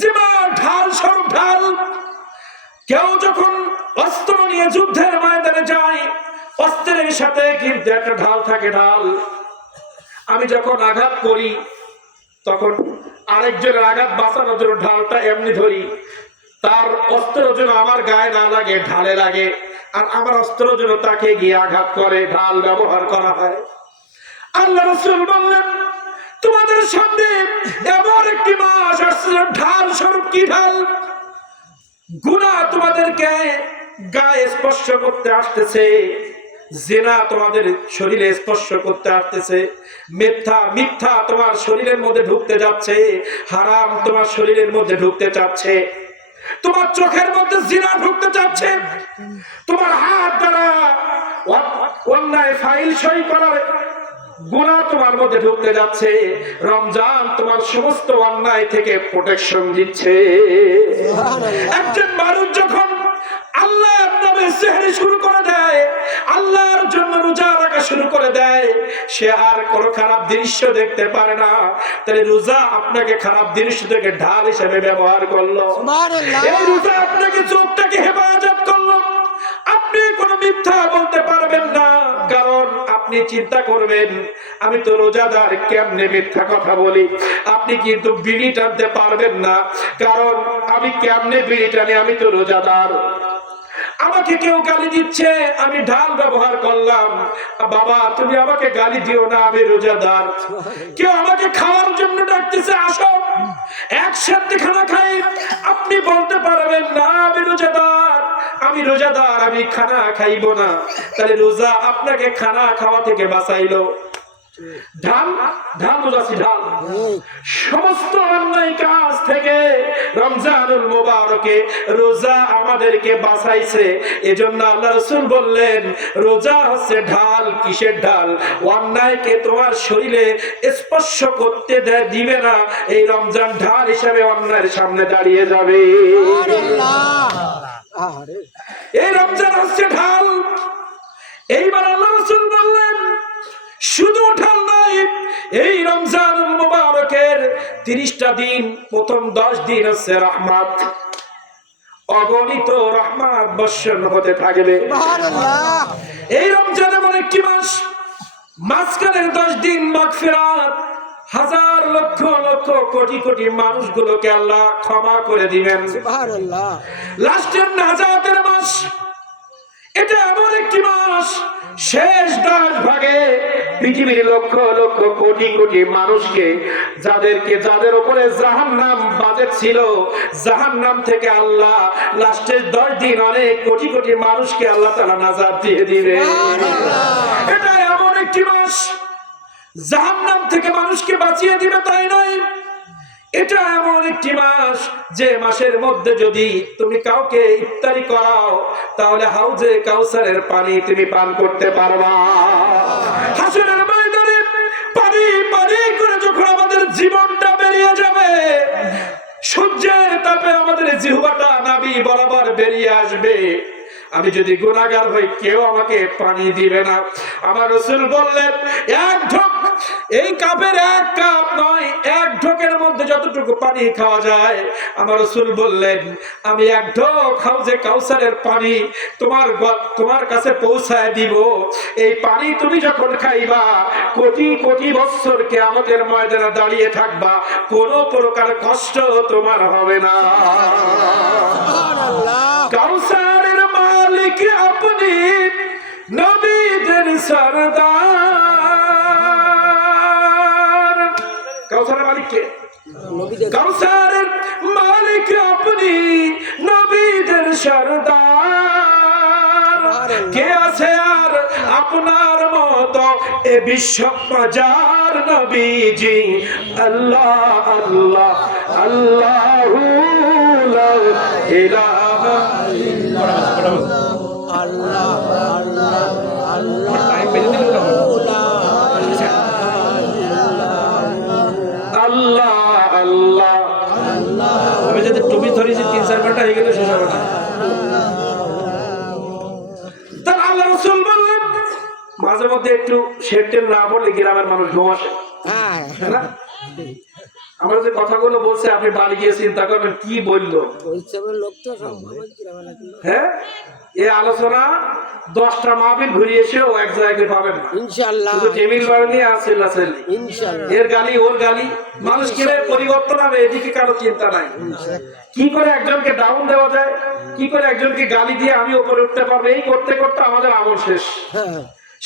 জিমা ঢাল স্বরূপ ঢাল। কেউ যখন অস্ত্র নিয়ে যুদ্ধের ময়দানে যায়, অস্ত্রের সাথে কিন্তু একটা ঢাল থাকে, ঢাল। আমি যখন আঘাত করি তখন আরেকজনের আঘাত বাঁচানোর জন্য ঢালটা এমনি ধরি, তার অস্ত্র যেন আমার গায়ে না লাগে, ঢালে লাগে, আর আমার অস্ত্র যেন তাকে গিয়ে আঘাত করে, ঢাল ব্যবহার করা হয়। আল্লাহ রাসূল বললেন, তোমাদের সামনে এমন একটি মাস আসছে, ঢাল স্বরূপ। কি ঢাল? গুনাহ তোমাদেরকে গায়ে স্পর্শ করতে আসতেছে, জিনা তোমাদের শরীরে স্পর্শ করতে আসতেছে, মিথ্যা তোমার শরীরের মধ্যে ঢুকতে যাচ্ছে, হারাম তোমার শরীরের মধ্যে ঢুকতে চাচ্ছে, তোমার চোখের মধ্যে জিনা ঢুকতে চাচ্ছে, তোমার হাত দ্বারা অন্যায় ফাইল সই করার গুনাহ তোমার মধ্যে ঢুকতে যাচ্ছে। রমজান তোমার সমস্ত অন্যায় থেকে প্রোটেকশন দিচ্ছে। একজন মানুষ যখন আল্লাহর নামে সেহরি শুরু করে দেয়, আল্লাহর জন্য রোজা রাখা শুরু করে দেয়, সে আর কোনো খারাপ দৃশ্য দেখতে পারে না। তাহলে রোজা আপনাকে খারাপ দৃশ্য থেকে ঢাল হিসেবে ব্যবহার করলো। এই রোজা আপনাকে চোখটাকে হেফাজত করলো। আপনি কোনো মিথ্যা বলতে পারবেন না, কারণ আপনি চিন্তা করবেন, আমি তো রোজাদার, কেমনে মিথ্যা কথা বলি। আপনি কিন্তু বিড়ি টানতে পারবেন না, কারণ আমি কেমনে বিড়ি টানি, আমি তো রোজাদার। আমাকে কেউ গালি দিচ্ছে, আমি ঢাল ব্যবহার করলাম, বাবা তুমি আমাকে গালি দিও না, আমি রোজাদার। কেউ আমাকে খাওয়ার জন্য ডাকতেছে, আসো একসাথে খানা খাই, আপনি বলতে পারবেন না আমি রোজাদার, আমি খানা খাইব না। তাহলে রোজা আপনাকে খানা খাওয়া থেকে বাঁচাইলো। ঢাল ঢাল বোঝাচ্ছি, ঢাল সমস্ত অন্যায় কাজ থেকে রমজানুল মুবারকে রোজা আমাদেরকে বাঁচাইছে। এজন্য আল্লাহ রাসূল বললেন, রোজা হচ্ছে ঢাল। কিসের ঢাল? অন্যায়কে তোমার শরীরে স্পর্শ করতে দিবে না। এই রমজান ঢাল হিসেবে অন্যায়ের সামনে দাঁড়িয়ে যাবে। এই রমজান হচ্ছে ঢাল। এইবার আল্লাহ রাসূল বললেন, শুধু ঢাল নয়, এই রমজানুল মুবারকের 30টা দিন, প্রথম 10 দিন হচ্ছে রহমত, অগণিত রহমত বর্ষণ হতে থাকবে। সুবহানাল্লাহ। এই রমজান এমন একটি মাস, মাঝখানের 10 দিন মাগফিরাত, হাজার লক্ষ লক্ষ কোটি কোটি মানুষগুলোকে আল্লাহ ক্ষমা করে দিবেন। সুবহানাল্লাহ। লাস্টের নাজাতের মাস, এটা এমন একটি মাস, শেষ 10 ভাগে পৃথিবীর লক্ষ লক্ষ কোটি কোটি মানুষকে, যাদের উপরে জাহান্নাম বাজেট ছিল, জাহান্নাম থেকে আল্লাহ লাস্টের 10 দিন অনেক কোটি কোটি মানুষকে আল্লাহ তাআলা নাজাত দিয়ে দিবে। এটা এমন একটি মাস, জাহান্নাম থেকে মানুষকে বাঁচিয়ে দিবে, তাই নয়, এটা এমন একটি মাস যে মাসের মধ্যে যদি তুমি কাউকে ইফতারি করাও, তাহলে হাউজে কাউসারের পানি তুমি পান করতে পারবা। হাসরের ময়দানে পানি পানি করে যখন আমাদের জীবনটা বেরিয়ে যাবে, সূর্যের তাপে আমাদের জিহ্বাটা নাভি বরাবর বেরিয়ে আসবে, আমি যদি গুনাহগার হই, কেউ আমাকে পানি দিবে না। আমার রাসূল বললেন, এক ঢোক, এই কাপের এক কাপ নয়, এক ঢোকের মধ্যে যতটুকু পানি খাওয়া যায়, আমার রাসূল বললেন, আমি এক ঢোক হাউজে কাউসারের পানি তোমার কাছে পৌঁছায় দিব। এই পানি তুমি যখন খাইবা, কোটি কোটি বছর কিয়ামতের ময়দানে দাঁড়িয়ে থাকবা, কোনো প্রকার কষ্ট তোমার হবে না। সুবহানাল্লাহ। কাউসারের মালিক আপনি, নবীদের সরদার। কাউসারের মালিক কে? কাউসারের মালিক আপনি, নবীদের সরদার। কে আছে আর আপনার মতো এ বিশ্ব বাজার? নবীজি আল্লাহ আল্লাহ আল্লাহু লা ইলাহা ইল্লাল্লাহ আল্লাহ আল্লাহ আল্লাহ। আল্লাহ আল্লাহ আল্লাহ। আমি যদি টুপি ধরেছি 3-4 ঘন্টা হয়ে গেলে শেষ হবে না। তার আল্লাহ রাসূল বললেন, মাঝে মধ্যে একটু শেরটেল না পড়লে গ্রামের মানুষ ঘুম আসে, না? আমরা যে কথাগুলো বলছে আপনি বাড়ি গিয়ে চিন্তা করবেন কি বললো। হ্যাঁ, এই আলোচনা 10টা মাহফিল ঘুরে এসেও এক জায়গায় পাবেন না ইনশাআল্লাহ। শুধু টেবিল বাড়ি নিয়ে আসেন ইনশাআল্লাহ, এর গালি ওর গালি, মানুষ কিভাবে পরিবর্তন হবে এদিকে কারো চিন্তা নাই। কি করে একজনকে ডাউন দেওয়া যায়, কি করে একজনকে গালি দিয়ে আমি উপরে উঠতে পারবো, এই করতে করতে আমাদের আমল শেষ।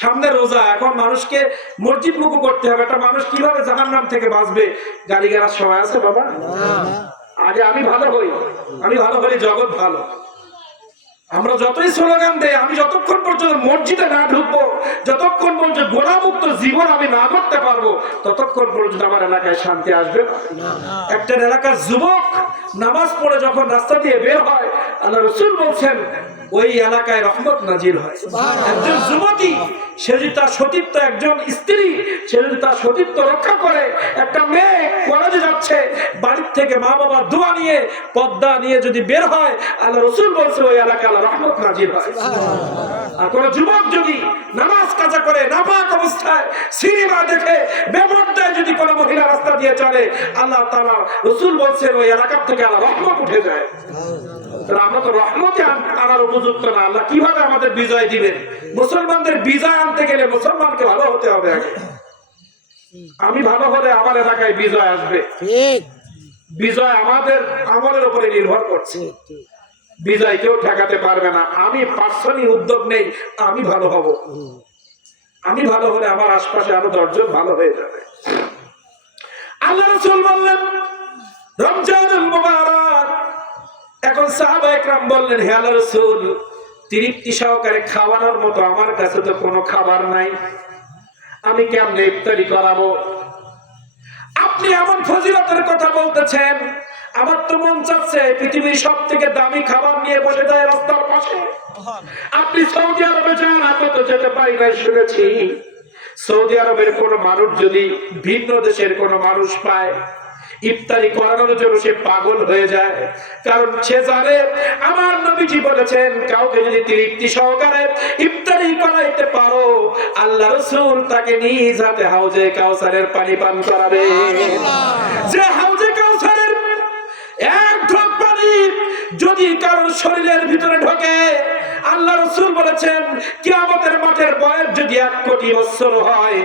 সামনে রোজা, এখন মানুষকে মসজিদ মুখী করতে হবে। একটা মানুষ কিভাবে জাহান্নাম থেকে বাঁচবে, গালি গালার সময় আছে বাবা? আগে আমি ভালো হই, আমি ভালো হলে জগৎ ভালো। আমরা যতই স্লোগান দেই, আমি যতক্ষণ পর্যন্ত মসজিদে না ঢুকবো, যতক্ষণ পর্যন্ত গোলামুক্ত জীবন আমি না করতে পারবো, ততক্ষণ পর্যন্ত আমার এলাকায় শান্তি আসবে না। একটা এলাকার যুবক নামাজ পড়ে যখন রাস্তা দিয়ে বের হয়, আল্লাহ রাসূল বলছেন ওই এলাকায় রহমত নাজিল হয়। একজন যুবতী, সে যদি তার সতীত্ব, একজন স্ত্রী, সে যদি তার সতীত্ব রক্ষা করে, একটা মেয়ে কলেজে যাচ্ছে, বাড়ির থেকে মা বাবার দোয়া নিয়ে, পর্দা নিয়ে যদি বের হয়, আল্লাহ রাসূল বলছে ওই এলাকায় আল্লাহ রহমত নাজিল হয়। আর কোন যুবক যদি নামাজ কাজা করে, নাপাক অবস্থায় সিনেমা দেখে, বেপরদায় যদি কোন মহিলা রাস্তা দিয়ে চলে, আল্লাহ তাআলা রাসূল বলছেন ওই এলাকা থেকে আল্লাহ রহমত উঠে যায়। আমরা তো রহমতে আনার উপযুক্ত না, আল্লাহ কিভাবে আমাদের বিজয় দিবেন? মুসলমানদের বিজয় আনতে গেলে মুসলমানকে ভালো হতে হবে আগে। আমি ভালো হলে আমার এলাকায় বিজয় আসবে। বিজয় আমাদের আমলের উপরে নির্ভর করছে, বিজয় কেউ ঠেকাতে পারবে না। আমি পার্সোনালি উদ্যোগ নেই, আমি ভালো হব। আমি ভালো হলে আমার আশপাশে আরো 10 জন ভালো হয়ে যাবে। আল্লাহ রাসূল বললেন রমজানুল মুবারক। এখন সাহাবায়ে কেরাম বললেন, হে আল্লাহর রাসূল, তৃপ্তি সহকারে খাওয়ানোর মতো আমার কাছে তো কোনো খাবার নাই, আমি কেমনে ইফতারি করাবো? আপনি এমন ফজিলতের কথা বলতেছেন, আমার তো মন চাচ্ছে পৃথিবীর সবথেকে দামি খাবার নিয়ে বসে যায় রাস্তার পাশে। আপনি সৌদি আরবে যান, আমি তো যেতে পারি না, শুনেছি সৌদি আরবের কোন মানুষ যদি ভিন্ন দেশের কোন মানুষ পায়, ইফতারি করানোর জন্য সে পাগল হয়ে যায়। কারণ সে জানে আমার নবীজি বলেছেন, কাউকে যদি তৃপ্তি সহকারে ইফতারি করাইতে পারো, আল্লাহ রাসূল তাকে নিজ হাতে হাউজে কাউসারের পানি পান করাবে। যে হাউজে কাউসারের এক ঢোক পানি যদি কারোর শরীরের ভিতরে ঢোকে, আল্লাহ রাসূল বলেছেন কিয়ামতের মাঠের বয়স যদি 1 কোটি বছর হয়,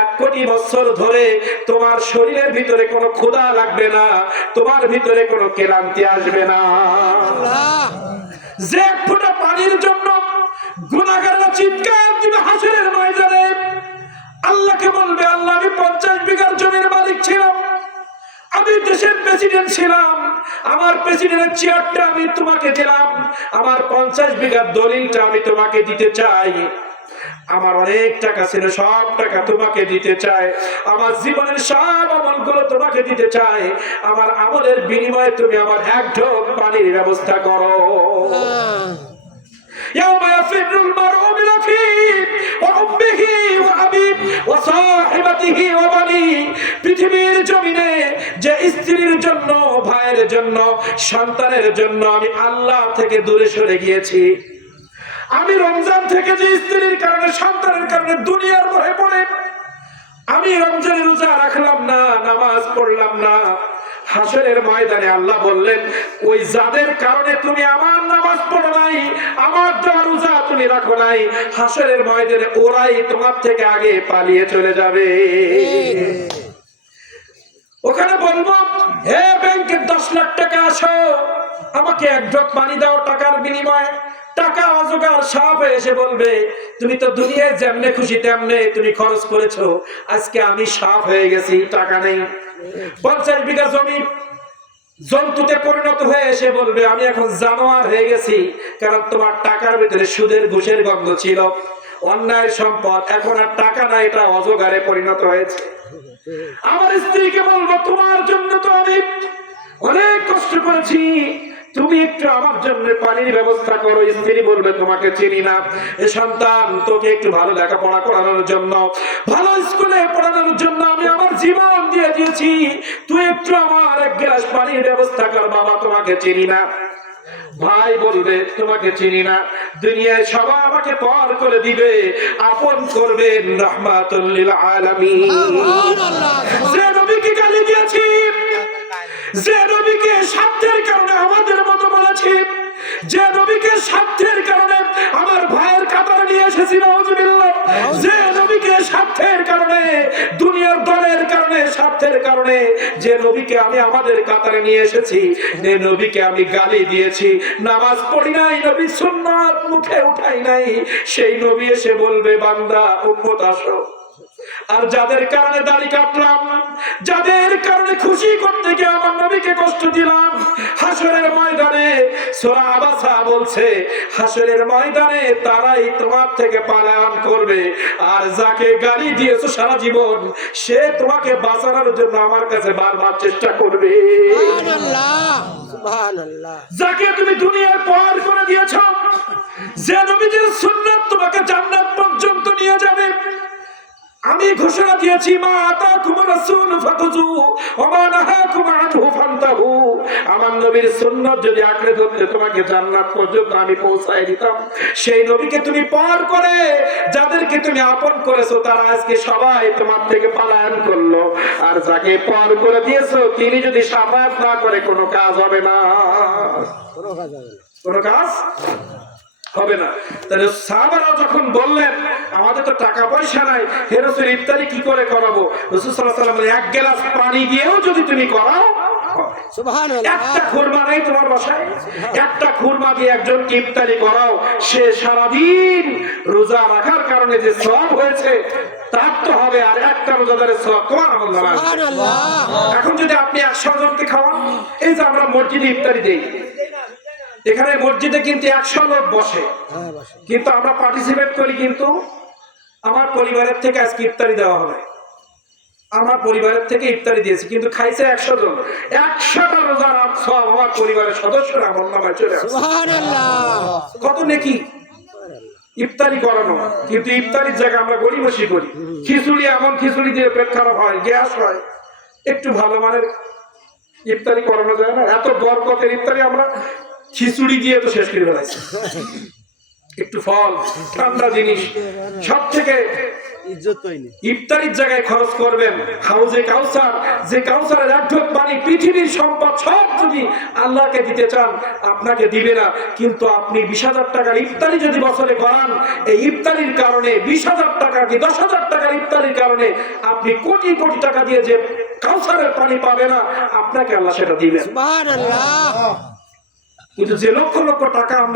1 কোটি বছর ধরে তোমার শরীরের ভিতরে কোনো ক্ষুধা লাগবে না, তোমার ভিতরে কোনো ক্লান্তি আসবে না। যে এক ফোঁটা পানির জন্য গুনাহগাররা চিৎকার দিবে হাসরের ময়দানে, আল্লাহকে বলবে, আল্লাহ আমি 50 বিঘার জমির মালিক ছিলাম, আমি দেশের প্রেসিডেন্ট ছিলাম, আমার প্রেসিডেন্টের চেয়ারটা আমি তোমাকে দিলাম, আমার 50 বিঘার দলিলটা আমি তোমাকে দিতে চাই, আমার অনেক টাকা ছিল, সব টাকা তোমাকে দিতে চাই, আমার জীবনের সব আমলগুলো তোমাকে দিতে চাই, আমার আমলের বিনিময়ে তুমি আমার 1 ঢোক পানির ব্যবস্থা করো। ইয়াউমা ইয়াফিরুল মারউ মিন আখিহি ওয়া উম্মিহি ওয়া আবিহি ওয়া সাহিবাতিহি ওয়া বানি। পৃথিবীর জমিনে যে স্ত্রীর জন্য, ভাইয়ের জন্য, সন্তানের জন্য আমি আল্লাহ থেকে দূরে সরে গিয়েছি, আমি রমজান থেকে যে স্ত্রীর কারণে, সন্তানের কারণে দুনিয়ার মোহে পড়ে আমি রমজানের রোজা রাখলাম না, নামাজ পড়লাম না, হাসরের ময়দানে আল্লাহ বললেন ওই যাদের কারণে তুমি আমার নামাজ পড়ো নাই, আমার দেওয়া রোজা তুমি রাখো নাই, হাসরের ময়দানে ওরাই তোমার থেকে আগে পালিয়ে চলে যাবে। ওখানে বলবো, হে ব্যাংকের 10 লাখ টাকা আসো, আমাকে 1 ঢোক পানি দাও টাকার বিনিময়ে। টাকা অজগার সাপ এসে বলবে, তুমি তো দুনিয়ায় যেমনে খুশি তেমনে তুমি খরচ করেছো, আজকে আমি সাপ হয়ে গেছি, টাকা নেই। 50 বিঘা জমি জন্তুতে পরিণত হয়ে এসে বলবে, আমি এখন জানোয়ার হয়ে গেছি, কারণ তোমার টাকার ভিতরে সুদের ঘুষের গন্ধ ছিল, অন্যায় সম্পদ, এখন আর টাকা নাই, এটা অজগারে পরিণত হয়েছে। আমার স্ত্রীকে বলবো, তোমার জন্য তো আমি অনেক কষ্ট করেছি, তুমি একটু আমার জন্য পানির ব্যবস্থা করো। স্ত্রী বলবে, তোমাকে চিনি না, এ সন্তান তোকে একটু ভালো লেখাপড়া করানোর জন্য, ভালো স্কুলে পড়ানোর জন্য আমি আমার জীবন দিয়ে দিয়েছি, তুই একটু আমার 1 গ্লাস পানির ব্যবস্থা কর, বাবা তোমাকে চিনি না। ভাই বলবে, তোমাকে চিনি না, দুনিয়ায় সবাই আমাকে পর করে দিবে, আপন করবেন রাহমাতুল লিল আলামিন। যে নবীকে গালি দিয়েছি যে নবীকে স্বার্থের কারণে আমাদের মতো বলেছি, যে নবীকে স্বার্থের কারণে আমার ভাইয়ের কাতারে নিয়ে এসেছি, নাউজুবিল্লাহ, যে নবীকে স্বার্থের কারণে, দুনিয়ার দলের কারণে, স্বার্থের কারণে যে নবীকে আমি আমাদের কাতারে নিয়ে এসেছি, যে নবীকে আমি গালি দিয়েছি, নামাজ পড়ি নাই, নবী সুন্নাত মুখে উঠাই নাই, সেই নবী এসে বলবে বান্দা উম্মত আসো। আর যাদের কারণে দাড়ি কাটলাম, যাদের কারণে খুশি করতে গিয়ে আমার নবীকে কষ্ট দিলাম, হাসরের ময়দানে সূরা আবাসা বলছে হাসরের ময়দানে তারাই তোমার থেকে পালায়ন করবে। আর যাকে গালি দিয়েছো সারা জীবন, সে তোমাকে বাঁচানোর জন্য আমার কাছে বারবার চেষ্টা করবে। সুবহানাল্লাহ, সুবহানাল্লাহ। যাকে তুমি দুনিয়ার পার করে দিয়েছো, যে নবীজির সুন্নাত তোমাকে জান্নাত পর্যন্ত নিয়ে যাবে, আমি ঘোষণা দিয়েছি মা আতাকুম রাসূল ফাখুযু ওয়া মা নাহাকুম আনহু ফান্তাহু। আমার নবীর সুন্নাত যদি আঁকড়ে ধরতে তোমাকে জান্নাত পর্যন্ত আমি পৌঁছায় দিতাম, সেই নবীকে তুমি পার করে যাদেরকে তুমি আপন করেছো তারা আজকে সবাই তোমার থেকে পলায়ন করলো। আর যাকে পার করে দিয়েছো তিনি যদি শাফাআত না করে কোনো কাজ হবে না, কোনো কাজ হবে না, কোনো কাজ হবে না। তাহলে সাহাবারা যখন বললেন আমাদের তো টাকা পয়সা নাই, হে রাসূল ইফতারি কি করে করাবো, রাসূল সাল্লাল্লাহু আলাইহি ওয়াসাল্লাম এক গ্লাস পানি দিয়েও যদি তুমি করাও, সুবহানাল্লাহ। একটা খুরমা নাই তোমার বাসায়, একটা খুরমা দিয়ে একজনকে ইফতারি করাও, সে সারাদিন রোজা রাখার কারণে যে সওয়াব হয়েছে তার তো হবে, আর একটা রোজাদারের সওয়াব তোমার আমল নামায়। সুবহানাল্লাহ। এখন যদি আপনি 100 জনকে খাওয়ান, এই যে আমরা মসজিদে ইফতারি দেই, এখানে মসজিদে কিন্তু 100 লোক বসে, হ্যাঁ, বসে। কিন্তু আমরা পার্টিসিপেট করি, কিন্তু আমার পরিবারের থেকে আজকে ইফতারি দেওয়া হবে, আমার পরিবারের থেকে ইফতারি দিয়েছি, কিন্তু খাইছে 100 জন, 100টা রোজার সব আমার পরিবারের সদস্যরা আমার নামায় চলে আসে। সুবহানাল্লাহ। কত নেকি ইফতারি করানো, কিন্তু ইফতারির জায়গায় আমরা গরিবসি করি। খিচুড়ি, এমন খিচুড়ি দিয়ে পেট খারাপ হয়, গ্যাস হয়, একটু ভালো মানের ইফতারি করানো যায় না? এত বরকতের ইফতারি আমরা খিচুড়ি দিয়ে তো শেষ করে ফেলাইছি। একটু ফল, ঠান্ডা জিনিস, সব থেকে ইজ্জত পাইনি। ইফতারির জায়গায় খরচ করবেন হাউজে কাউসার, যে কাউসারের এক ঢোক পানি পৃথিবীর সম্পদ সব যদি আল্লাহকে দিতে চান আপনাকে দিবে না, কিন্তু আপনি 20,000 টাকার ইফতারি যদি বছরে করান, এই ইফতারির কারণে 20,000 টাকা কি 10,000 টাকার ইফতারির কারণে আপনি কোটি কোটি টাকা দিয়ে যে কাউসারের পানি পাবে না, আপনাকে আল্লাহ সেটা দিবেন। সুবহানাল্লাহ। কিন্তু যে লক্ষ লক্ষ টাকা আমরা